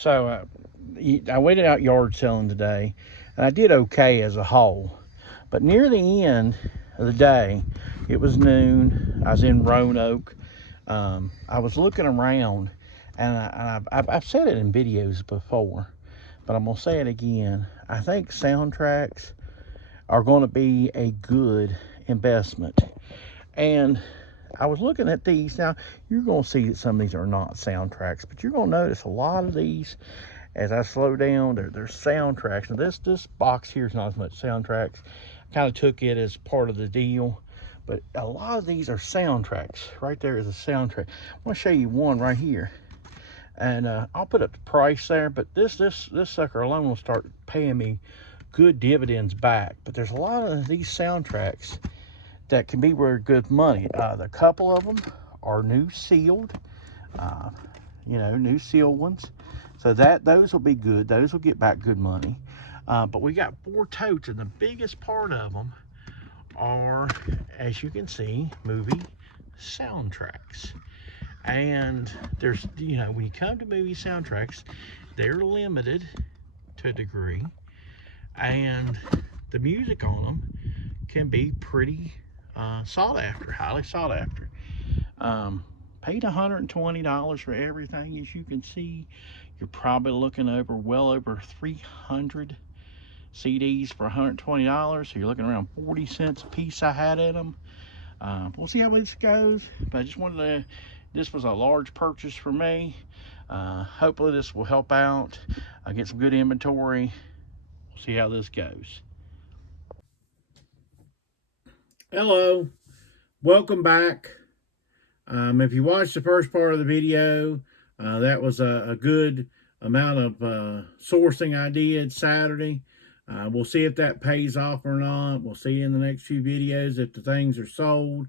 So I went out yard selling today, and I did okay as a whole. But near the end of the day, it was noon. I was in Roanoke. I was looking around, and I've said it in videos before, but I'm gonna say it again. I think soundtracks are going to be a good investment. And I was looking at these. Now, you're going to see that some of these are not soundtracks, but you're going to notice a lot of these as I slow down. They're soundtracks. Now, this box here is not as much soundtracks. I kind of took it as part of the deal, but a lot of these are soundtracks. Right there is a soundtrack. I want to show you one right here. And I'll put up the price there, but this sucker alone will start paying me good dividends back. But there's a lot of these soundtracks that can be very good money. The couple of them are new sealed, new sealed ones. So those will be good. Those will get back good money. But we got 4 totes, and the biggest part of them are, as you can see, movie soundtracks. And there's, when you come to movie soundtracks, they're limited to a degree, and the music on them can be pretty sought after, highly sought after. Paid $120 for everything. As you can see, you're probably looking well over 300 CDs for $120. So you're looking around 40 cents a piece I had in them. We'll see how this goes, but I just wanted to, this was a large purchase for me. Hopefully this will help out. I'll get some good inventory. We'll see how this goes. Hello, welcome back. If you watched the first part of the video, that was a good amount of sourcing I did Saturday. We'll see if that pays off or not. We'll see in the next few videos if the things are sold.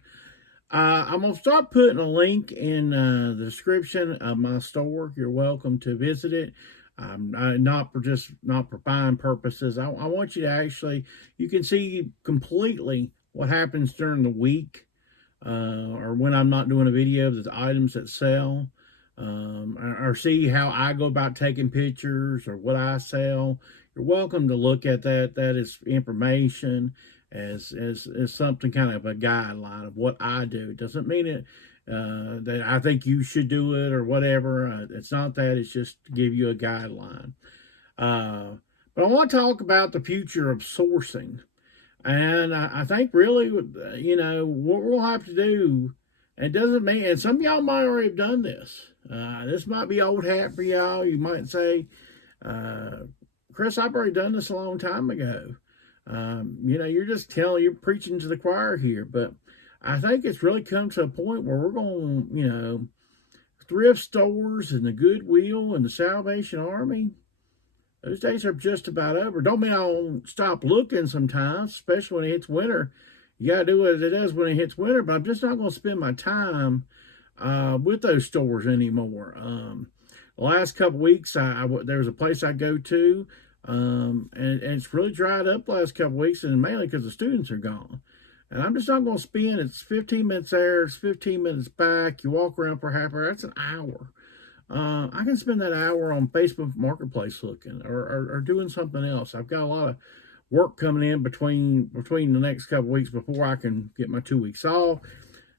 I'm going to start putting a link in the description of my store. You're welcome to visit it. Not for buying purposes. I want you to actually, you can see completely what happens during the week, or when I'm not doing a video of the items that sell, or see how I go about taking pictures or what I sell. You're welcome to look at that. That is information as something kind of a guideline of what I do. It doesn't mean it that I think you should do it or whatever. It's not that. It's just to give you a guideline. But I want to talk about the future of sourcing. And I think really, what we'll have to do, it doesn't mean, and some of y'all might already have done this. This might be old hat for y'all. You might say, Chris, I've already done this a long time ago. You're preaching to the choir here. But I think it's really come to a point where we're going, thrift stores and the Goodwill and the Salvation Army, those days are just about over. Don't mean I won't stop looking sometimes, especially when it hits winter. You got to do what it does when it hits winter, but I'm just not going to spend my time with those stores anymore. The last couple weeks, there's a place I go to, and it's really dried up the last couple weeks, and mainly because the students are gone. And I'm just not going to spend, it's 15 minutes there, it's 15 minutes back. You walk around for half an hour, that's an hour. I can spend that hour on Facebook Marketplace looking or doing something else. I've got a lot of work coming in between the next couple weeks before I can get my 2 weeks off.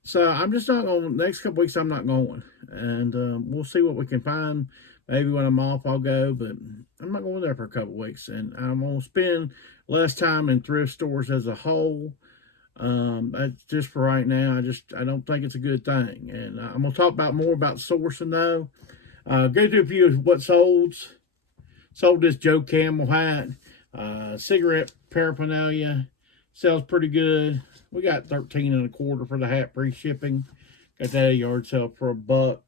So I'm just not going, next couple weeks I'm not going. And we'll see what we can find. Maybe when I'm off I'll go, but I'm not going there for a couple weeks. And I'm going to spend less time in thrift stores as a whole. That's just for right now. I don't think it's a good thing. And I'm going to talk more about sourcing though. Go through a few of what sold. Sold this Joe Camel hat. Cigarette paraphernalia. Sells pretty good. We got $13.25 for the hat, free shipping. Got that at a yard sale for $1.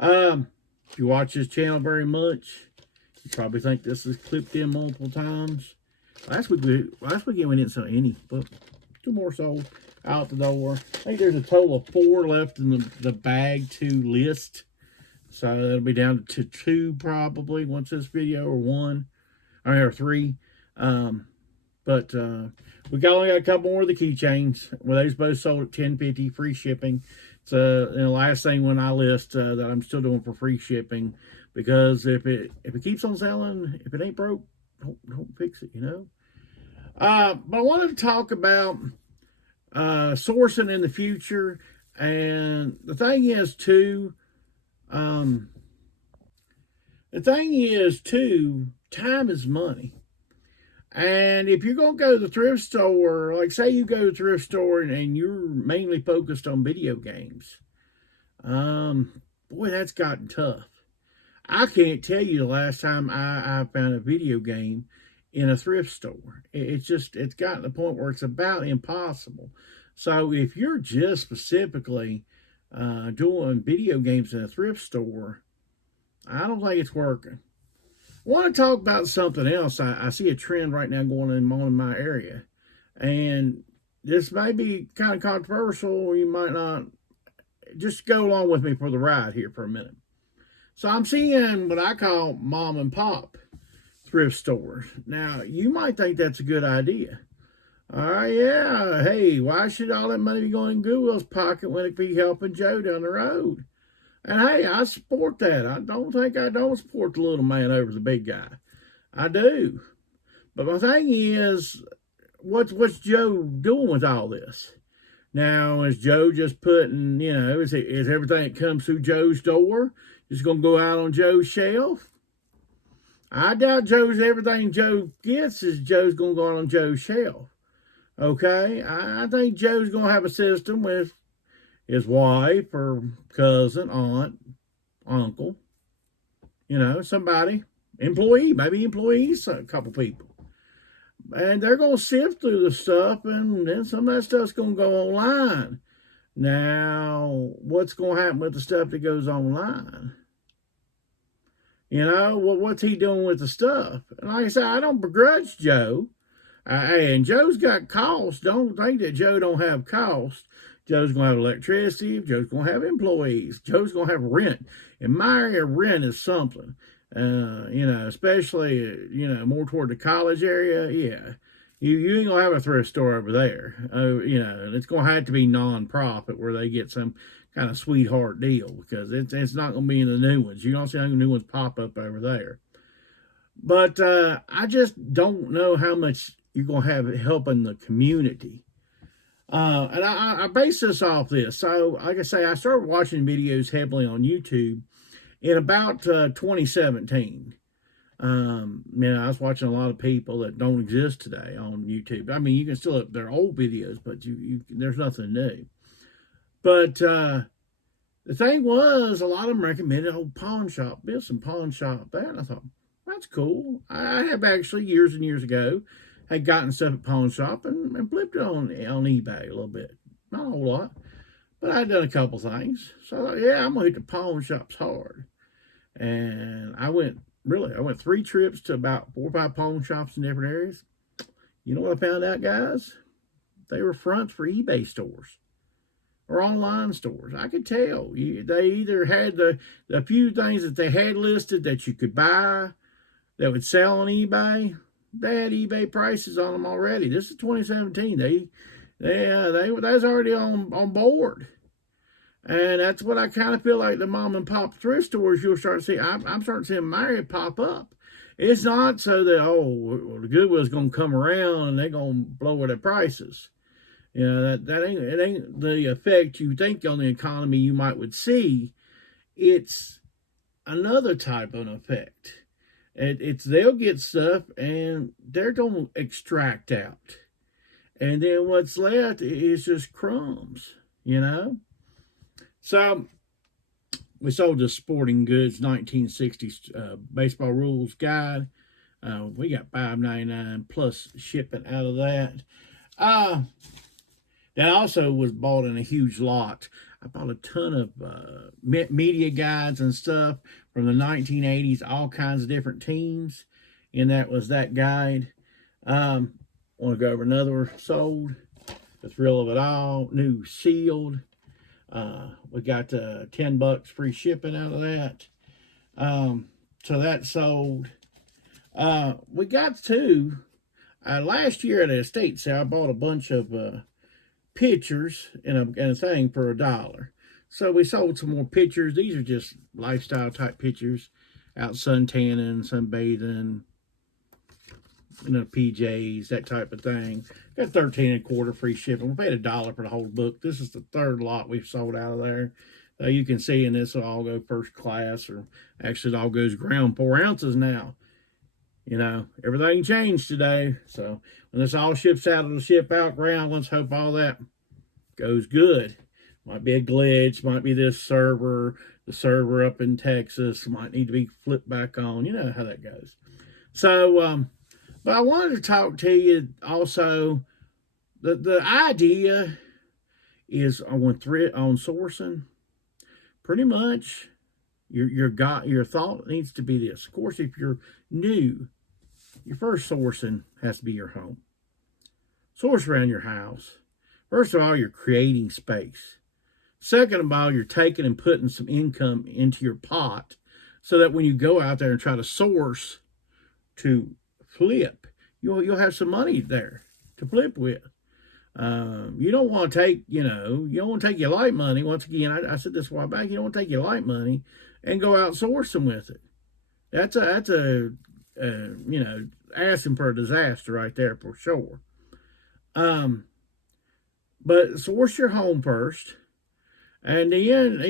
If you watch this channel very much, you probably think this is clipped in multiple times. Last weekend we didn't sell any, but 2 more sold out the door. I think there's a total of 4 left in the bag to list. So that'll be down to 2 probably once this video, or 1, or 3. But we only got a couple more of the keychains. Well, those both sold at $10.50, free shipping. the last thing on my list that I'm still doing for free shipping, because if it keeps on selling, if it ain't broke, don't fix it, you know. But I wanted to talk about sourcing in the future, and um, the thing is too, time is money. And if you're going to go to the thrift store, like say you go to the thrift store and you're mainly focused on video games, boy, that's gotten tough. I can't tell you the last time I found a video game in a thrift store. It's gotten to the point where it's about impossible. So if you're just specifically doing video games in a thrift store, I don't think it's working. I want to talk about something else. I see a trend right now going on in my area. And this may be kind of controversial, or you might not. Just go along with me for the ride here for a minute. So I'm seeing what I call mom and pop thrift stores. Now, you might think that's a good idea. Yeah, hey, why should all that money be going in Goodwill's pocket when it be helping Joe down the road? And hey, I support that. I don't think I don't support the little man over the big guy. I do. But my thing is, what's Joe doing with all this? Now, is Joe just putting, is everything that comes through Joe's door just going to go out on Joe's shelf? I doubt everything Joe gets is Joe's going to go out on Joe's shelf. Okay? I think Joe's going to have a system with his wife or cousin, aunt, uncle, somebody, maybe employees, a couple people. And they're going to sift through the stuff, and then some of that stuff's going to go online. Now, what's going to happen with the stuff that goes online? What's he doing with the stuff? And like I said, I don't begrudge Joe. And Joe's got costs. Don't think that Joe don't have costs. Joe's going to have electricity. Joe's going to have employees. Joe's going to have rent. In my area, rent is something. Especially, more toward the college area. Yeah. You ain't going to have a thrift store over there. And it's going to have to be non-profit where they get some kind of sweetheart deal, because it's not going to be in the new ones. You don't see any new ones pop up over there. But I just don't know how much you're going to have helping the community. And I base this off this. So, like I say, I started watching videos heavily on YouTube in about 2017. I was watching a lot of people that don't exist today on YouTube. I mean, you can still up their old videos, but there's nothing new. But the thing was, a lot of them recommended pawn shop this and pawn shop that. And I thought, that's cool. I have actually, years and years ago, had gotten stuff at pawn shop and flipped it on eBay a little bit. Not a whole lot, but I had done a couple things. So I thought, yeah, I'm going to hit the pawn shops hard. And I went 3 trips to about 4 or 5 pawn shops in different areas. You know what I found out, guys? They were fronts for eBay stores or online stores. I could tell. They either had the few things that they had listed that you could buy that would sell on eBay. They had eBay prices on them already. This is 2017. They was already on board. And that's what I kind of feel like the mom and pop thrift stores you'll start to see. I'm starting to see my area pop up. It's not so that, the Goodwill's going to come around and they're going to lower their prices. It ain't the effect you think on the economy you would see. It's another type of effect. It's they'll get stuff and they're going to extract out. And then what's left is just crumbs, So we sold the Sporting Goods 1960s baseball rules guide. We got $5.99 plus shipping out of that. That also was bought in a huge lot. I bought a ton of media guides and stuff from the 1980s, all kinds of different teams. And that was that guide. Want to go over another sold. The Thrill of It All, new sealed. We got $10 free shipping out of that. So that sold. We got two. Last year at an estate sale, I bought a bunch of pictures and a thing for $1. So we sold some more pictures. These are just lifestyle type pictures, out sun tanning, sunbathing, PJs, that type of thing. Got 13.25 free shipping. We paid $1 for the whole book. This is the third lot we've sold out of there. You can see, and this will all go first class, or actually it all goes ground 4 ounces now. Everything changed today. So when this all ships out, it'll ship out ground. Let's hope all that goes good. Might be a glitch, might be this server, the server up in Texas might need to be flipped back on. You know how that goes. So, but I wanted to talk to you also. The idea is on sourcing. Pretty much, your thought needs to be this. Of course, if you're new, your first sourcing has to be your home. Source around your house. First of all, you're creating space. Second of all, you're taking and putting some income into your pot so that when you go out there and try to source to flip, you'll have some money there to flip with. You don't want to take, you don't want to take your light money. Once again, I said this a while back, you don't want to take your light money and go out sourcing with it. That's asking for a disaster right there for sure. But source your home first. And then,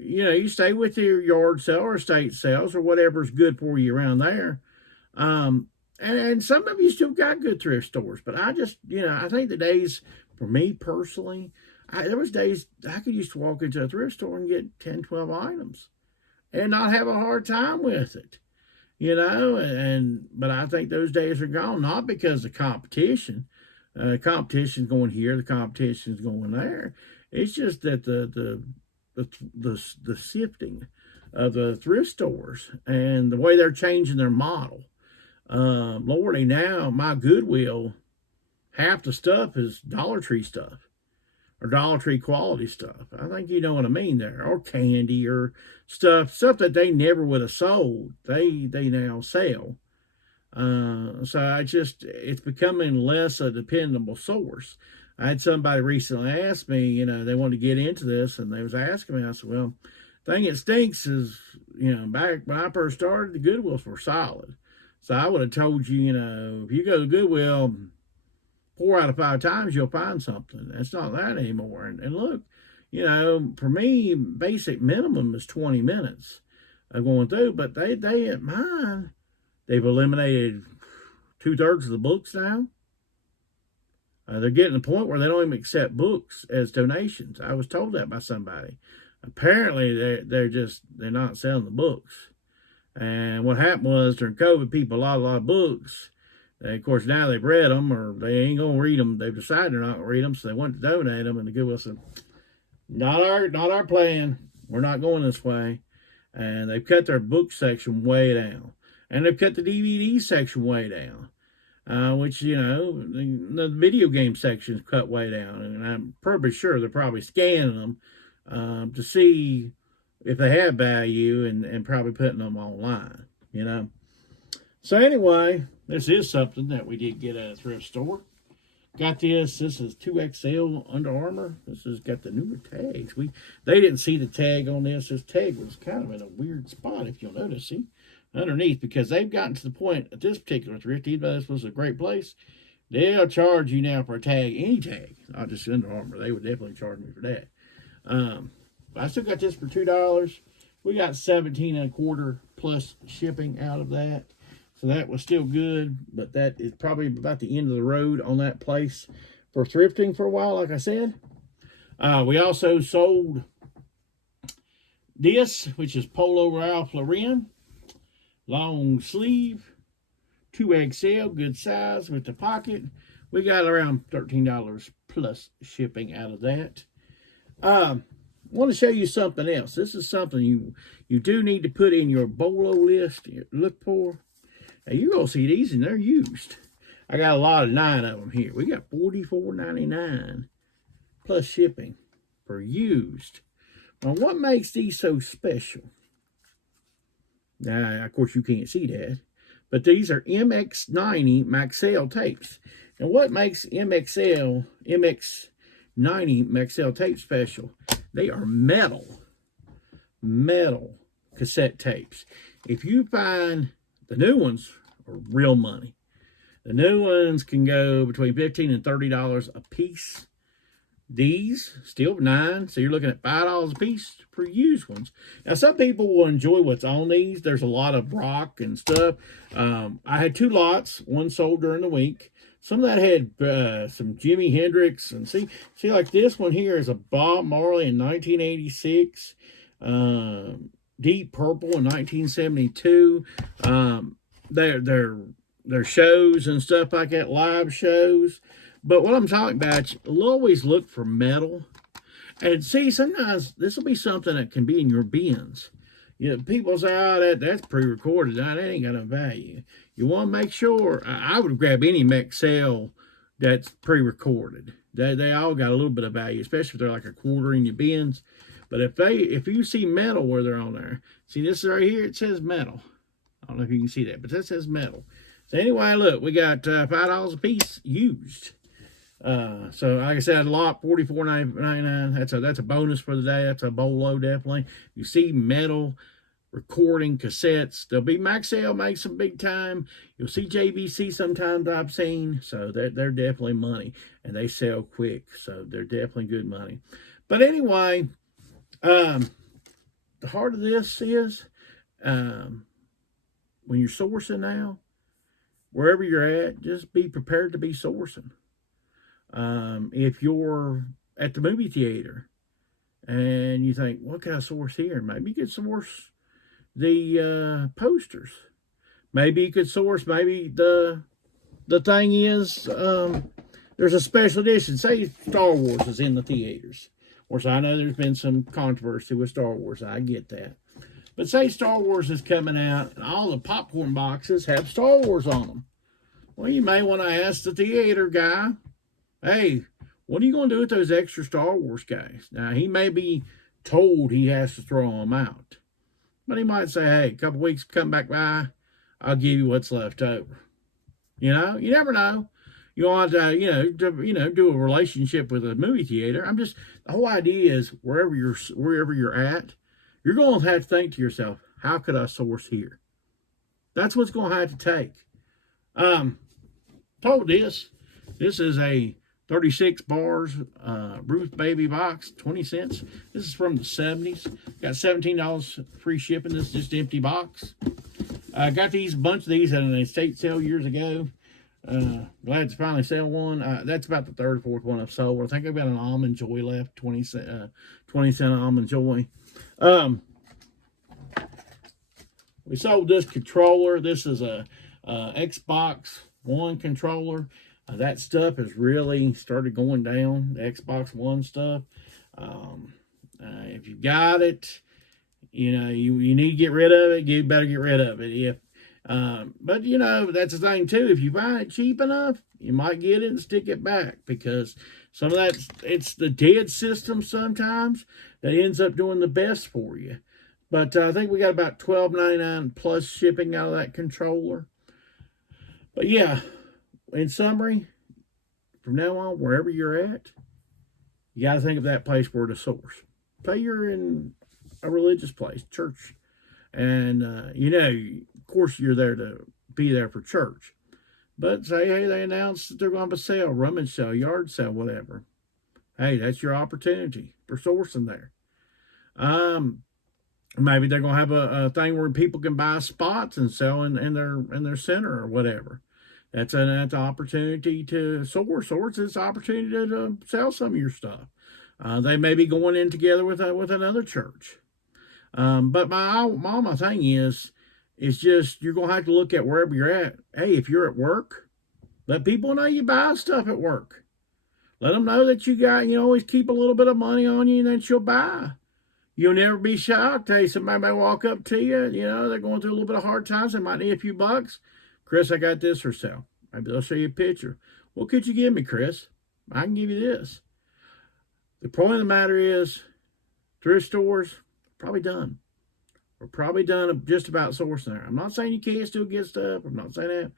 you stay with your yard sale or estate sales or whatever's good for you around there. And some of you still got good thrift stores, but I just, I think the days, for me personally, there was days I could used to walk into a thrift store and get 10, 12 items and not have a hard time with it, but I think those days are gone, not because of competition. The competition's going here, the competition's going there. It's just that the sifting of the thrift stores and the way they're changing their model. Lordy, now my Goodwill, half the stuff is Dollar Tree stuff or Dollar Tree quality stuff. I think you know what I mean there, or candy or stuff that they never would have sold. They now sell. So it's becoming less a dependable source. I had somebody recently ask me, they wanted to get into this, and they was asking me. I said, well, thing that stinks is, back when I first started, the Goodwills were solid. So I would have told you, if you go to Goodwill 4 out of 5 times, you'll find something. It's not that anymore. And look, for me, basic minimum is 20 minutes of going through. But they at mine, they've eliminated 2/3 of the books now. They're getting to the point where they don't even accept books as donations. I was told that by somebody. Apparently, they're not selling the books. And what happened was during COVID, people bought a lot of books. And of course, now they've read them, or they ain't gonna read them. They've decided they're not gonna read them, so they went to donate them. And the Goodwill said, "Not our plan. We're not going this way." And they've cut their book section way down, and they've cut the DVD section way down. Which, the video game section is cut way down. And I'm probably sure they're probably scanning them to see if they have value and probably putting them online, So anyway, this is something that we did get at a thrift store. Got this. This is 2XL Under Armour. This has got the newer tags. They didn't see the tag on this. This tag was kind of in a weird spot, if you'll notice. See? Underneath, because they've gotten to the point at this particular thrift, even though this was a great place, they'll charge you now for a tag, any tag, not just Under Armour. They would definitely charge me for that. I still got this for $2. We got 17.25 plus shipping out of that, so that was still good. But that is probably about the end of the road on that place for thrifting for a while. Like I said, we also sold this, which is Polo Ralph Lauren. Long sleeve, 2XL, good size with the pocket. We got around $13 plus shipping out of that. I want to show you something else. This is something you do need to put in your BOLO list. Look for. Now you're going to see these, and they're used. I got a lot of 9 of them here. We got $44.99 plus shipping for used. Now, what makes these so special? Now, of course, you can't see that, but these are MX90 Maxell tapes. And what makes MX90 Maxell tape special? They are metal cassette tapes. If you find the new ones are real money. The new ones can go between $15 and $30 a piece. These still $9, so you're looking at $5 a piece for used ones. Now, some people will enjoy what's on these. There's a lot of rock and stuff. I had 2 lots. One sold during the week. Some of that had some Jimi Hendrix, and see, like this one here is a Bob Marley in 1986, Deep Purple in 1972. They're shows and stuff like that, live shows. But what I'm talking about, you'll always look for metal. And see, sometimes this will be something that can be in your bins. You know, people say, oh, that's pre-recorded. That ain't got no value. You want to make sure. I would grab any Mexcel that's pre-recorded. They all got a little bit of value, especially if they're like a quarter in your bins. But if you see metal where they're on there, see this right here, it says metal. I don't know if you can see that, but that says metal. So anyway, look, we got $5 a piece used. So like I said, a lot, $44.99. That's a bonus for the day. That's a bolo, definitely. You see metal recording cassettes. There'll be Maxell make some big time. You'll see JVC sometimes I've seen. So they're definitely money, and they sell quick. So they're definitely good money. But anyway, the heart of this is when you're sourcing now, wherever you're at, just be prepared to be sourcing. If you're at the movie theater and you think, what can I source here? Maybe you could source the posters. Maybe you could source, maybe the thing is, there's a special edition. Say Star Wars is in the theaters. Of course, I know there's been some controversy with Star Wars. I get that. But say Star Wars is coming out and all the popcorn boxes have Star Wars on them. Well, you may want to ask the theater guy, hey, what are you going to do with those extra Star Wars guys? Now, he may be told he has to throw them out. But he might say, hey, a couple weeks, come back by, I'll give you what's left over. You know, you never know. You want to, do a relationship with a movie theater. The whole idea is wherever you're at, you're going to have to think to yourself, how could I source here? That's what's going to have to take. Told this is a 36 bars Ruth Baby box, 20 cents. This is from the 70s. Got $17 free shipping. This is just empty box. I got a bunch of these at an estate sale years ago. Glad to finally sell one. That's about the third or fourth one I've sold. I think I've got an Almond Joy left, 20 cent Almond Joy. We sold this controller. This is a Xbox One controller. That stuff has really started going down, the Xbox One stuff. If you've got it, you need to get rid of it, you better get rid of it. But that's the thing too. If you buy it cheap enough, you might get it and stick it back, because some of that, it's the dead system sometimes that ends up doing the best for you. But I think we got about $12.99 plus shipping out of that controller. But yeah, in summary, from now on, wherever you're at, you got to think of that place where to source. Say you're in a religious place, church, and of course, you're there to be there for church. But say, hey, they announced that they're going to have a sale, rummage sale, yard sale, whatever. Hey, that's your opportunity for sourcing there. Maybe they're going to have a thing where people can buy spots and sell in their center or whatever. That's an opportunity to source. It's an opportunity to sell some of your stuff. They may be going in together with another church. But my thing is just, you're going to have to look at wherever you're at. Hey, if you're at work, let people know you buy stuff at work. Let them know that you always keep a little bit of money on you and that you'll buy. You'll never be shocked. Hey, somebody may walk up to you, they're going through a little bit of hard times. They might need a few bucks. Chris, I got this for sale. Maybe they'll show you a picture. What could you give me, Chris? I can give you this. The point of the matter is, thrift stores, probably done. We're probably done just about sourcing there. I'm not saying you can't still get stuff. I'm not saying that.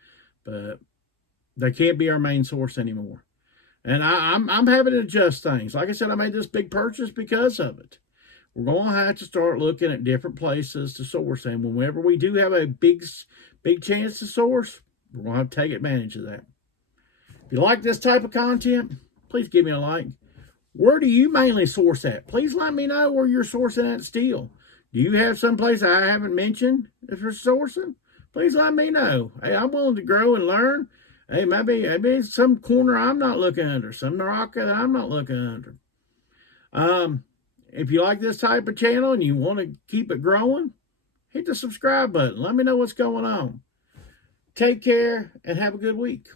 But they can't be our main source anymore. And I'm having to adjust things. Like I said, I made this big purchase because of it. We're going to have to start looking at different places to source. And whenever we do have a big chance to source, we're going to have to take advantage of that. If you like this type of content, please give me a like. Where do you mainly source at? Please let me know where you're sourcing at still. Do you have someplace I haven't mentioned if you're sourcing? Please let me know. Hey, I'm willing to grow and learn. Hey, maybe some corner I'm not looking under, some rock that I'm not looking under. If you like this type of channel and you want to keep it growing, hit the subscribe button. Let me know what's going on. Take care and have a good week.